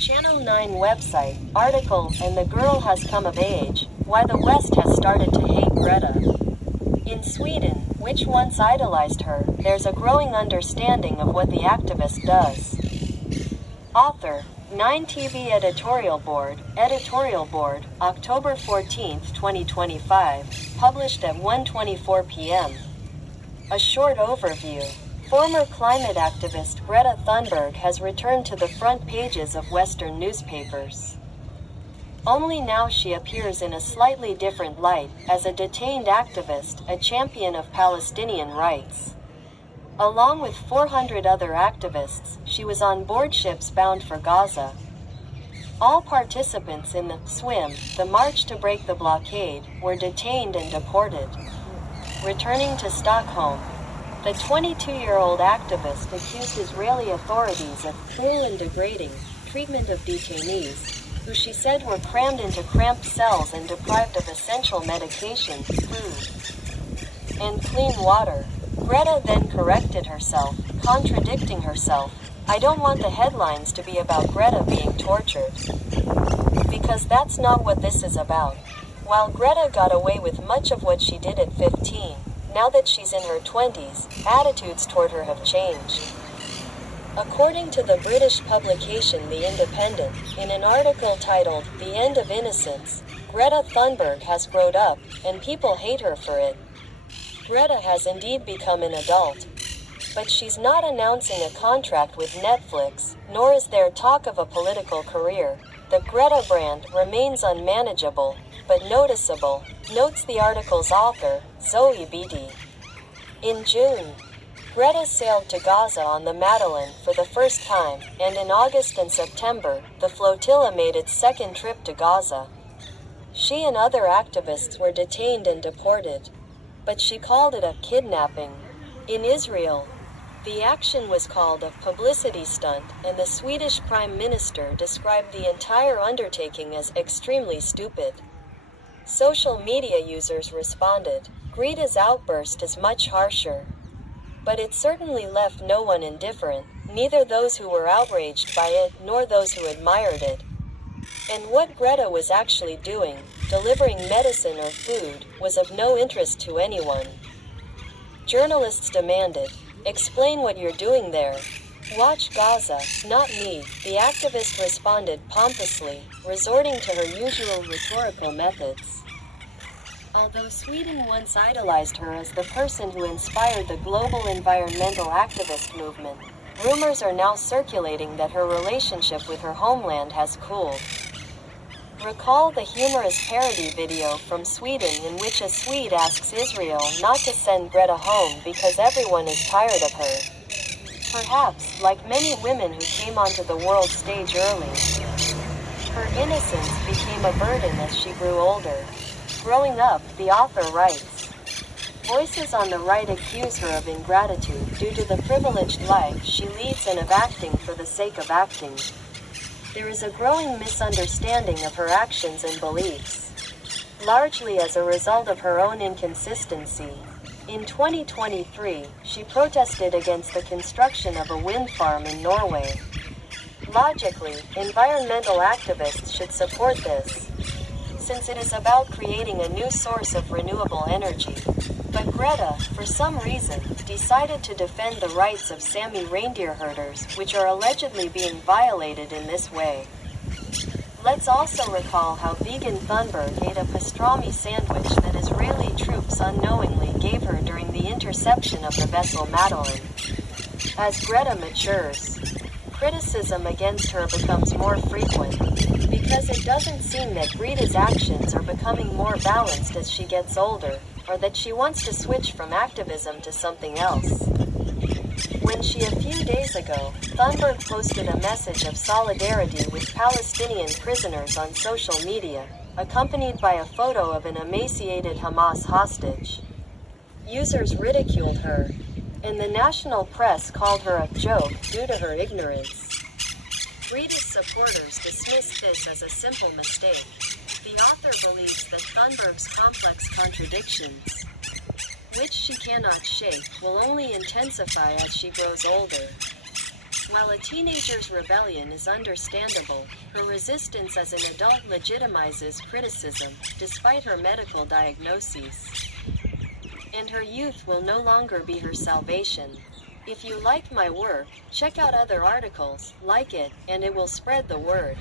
Channel 9 website, article, and the girl has come of age, why the West has started to hate Greta. In Sweden, which once idolized her, there's a growing understanding of what the activist does. Author, 9 TV Editorial Board, October 14, 2025, published at 1:24 p.m. A short overview. Former climate activist Greta Thunberg has returned to the front pages of Western newspapers. Only now she appears in a slightly different light, as a detained activist, a champion of Palestinian rights. Along with 400 other activists, she was on board ships bound for Gaza. All participants in the swim, the march to break the blockade, were detained and deported. Returning to Stockholm, the 22-year-old activist accused Israeli authorities of cruel and degrading treatment of detainees, who she said were crammed into cramped cells and deprived of essential medication, food, and clean water. Greta then corrected herself, contradicting herself. "I don't want the headlines to be about Greta being tortured. Because that's not what this is about." While Greta got away with much of what she did at 15, now that she's in her 20s, attitudes toward her have changed. According to the British publication The Independent, in an article titled "The End of Innocence," Greta Thunberg has grown up, and people hate her for it. Greta has indeed become an adult. But she's not announcing a contract with Netflix, nor is there talk of a political career. The Greta brand remains unmanageable, but noticeable, notes the article's author, Zoe Beatty. In June, Greta sailed to Gaza on the Madeleine for the first time, and in August and September, the flotilla made its second trip to Gaza. She and other activists were detained and deported. But she called it a kidnapping. In Israel, the action was called a publicity stunt, and the Swedish Prime Minister described the entire undertaking as extremely stupid. Social media users responded. Greta's outburst is much harsher. But it certainly left no one indifferent, neither those who were outraged by it nor those who admired it. And what Greta was actually doing, delivering medicine or food, was of no interest to anyone. Journalists demanded, "Explain what you're doing there. Watch Gaza, not me," the activist responded pompously, resorting to her usual rhetorical methods. Although Sweden once idolized her as the person who inspired the global environmental activist movement, rumors are now circulating that her relationship with her homeland has cooled. Recall the humorous parody video from Sweden in which a Swede asks Israel not to send Greta home because everyone is tired of her. Perhaps, like many women who came onto the world stage early, her innocence became a burden as she grew older. Growing up, the author writes, voices on the right accuse her of ingratitude due to the privileged life she leads and of acting for the sake of acting. There is a growing misunderstanding of her actions and beliefs, largely as a result of her own inconsistency. In 2023, she protested against the construction of a wind farm in Norway. Logically, environmental activists should support this, since it is about creating a new source of renewable energy. But Greta, for some reason, decided to defend the rights of Sami reindeer herders, which are allegedly being violated in this way. Let's also recall how vegan Thunberg ate a pastrami sandwich that Israeli troops unknowingly gave her during the interception of the vessel Madeleine. As Greta matures, criticism against her becomes more frequent, because it doesn't seem that Greta's actions are becoming more balanced as she gets older, or that she wants to switch from activism to something else. When she a few days ago, Thunberg posted a message of solidarity with Palestinian prisoners on social media, accompanied by a photo of an emaciated Hamas hostage. Users ridiculed her, and the national press called her a joke due to her ignorance. Greta's supporters dismissed this as a simple mistake. The author believes that Thunberg's complex contradictions, which she cannot shake, will only intensify as she grows older. While a teenager's rebellion is understandable, her resistance as an adult legitimizes criticism, despite her medical diagnoses. And her youth will no longer be her salvation. If you like my work, check out other articles, like it, and it will spread the word.